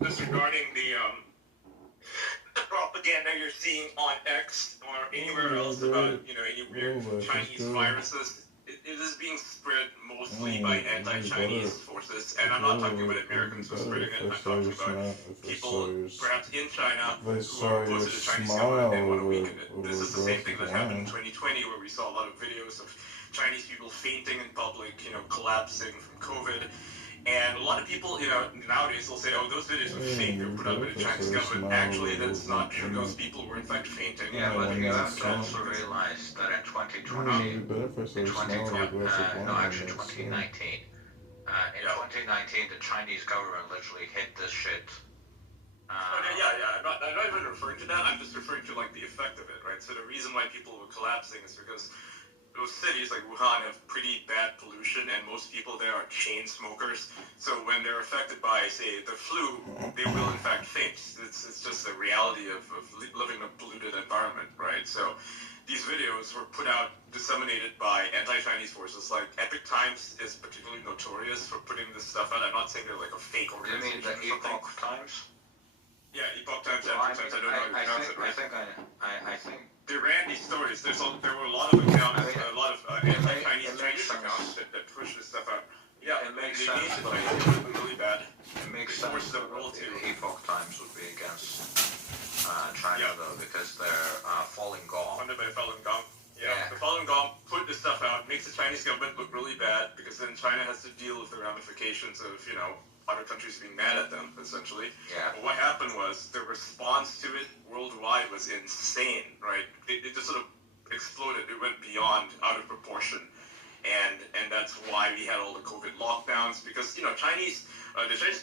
disregarding the propaganda you're seeing on X or anywhere else about any weird Chinese viruses. It is being spread mostly by anti-Chinese forces, and I'm not talking about Americans who are spreading it. I'm talking about people, perhaps in China, who are opposed to the Chinese government and want to weaken it. This is the same thing that happened in 2020, where we saw a lot of videos of Chinese people fainting in public, collapsing from COVID. And a lot of people, nowadays will say, oh, those videos were fake. They were put out by the Chinese government. Actually, that's not true. Those people were in fact fainting. Yeah, but you have to also realize that in 2020, actually 2019, in 2019, the Chinese government literally hit this shit. I'm not even referring to that. I'm just referring to the effect of it, right? So the reason why people were collapsing is because those cities like Wuhan have pretty bad pollution, and most people there are chain smokers. So when they're affected by, say, the flu, they will in fact faint. It's just the reality of living in a polluted environment, right? So these videos were put out, disseminated by anti-Chinese forces. Like Epic Times is particularly notorious for putting this stuff out. I'm not saying they're like a fake organization. You mean the Epoch Times? Yeah, Epoch Times, Epic Times. I don't know how you pronounce it, right? I think they ran these stories. There were a lot of accounts, a lot of anti-Chinese accounts that pushed this stuff out. Yeah, it makes they sense, made but it really bad. It makes sense that the Epoch Times would be against China, though, because they're Falun Gong. Funded by Falun Gong. Yeah, the Falun Gong put this stuff out, makes the Chinese government look really bad, because then China has to deal with the ramifications of, other countries being mad at them, essentially. Yeah. But what happened was the response to it worldwide was insane, right? It just sort of exploded. It went beyond, out of proportion. And that's why we had all the COVID lockdowns, because, the Chinese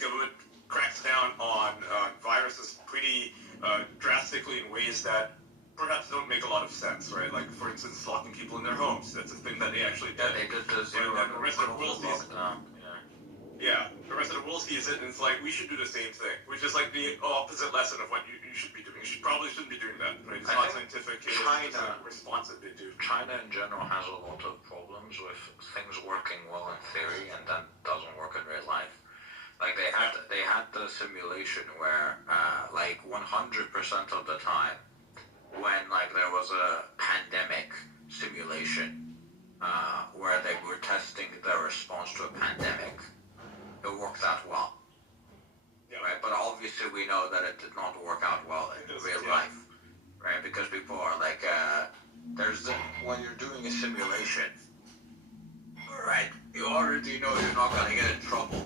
government cracks down on viruses pretty drastically in ways that perhaps don't make a lot of sense, right? Like, for instance, locking people in their homes. That's a thing that they actually did. Yeah, they did the zero lockdown. Yeah, the rest of the world sees it, and it's like, we should do the same thing, which is like the opposite lesson of what you should be doing. You probably shouldn't be doing that, right? It's not scientific. It's just a response that they do. China in general has a lot of problems with things working well in theory and then doesn't work in real life. Like they had the simulation where 100% of the time when there was a pandemic simulation where they were testing the response to a pandemic, it worked out well. Yeah. Right? But obviously we know that it did not work out well in real life. Right? Because people are when you're doing a simulation, right, you already know you're not going to get in trouble.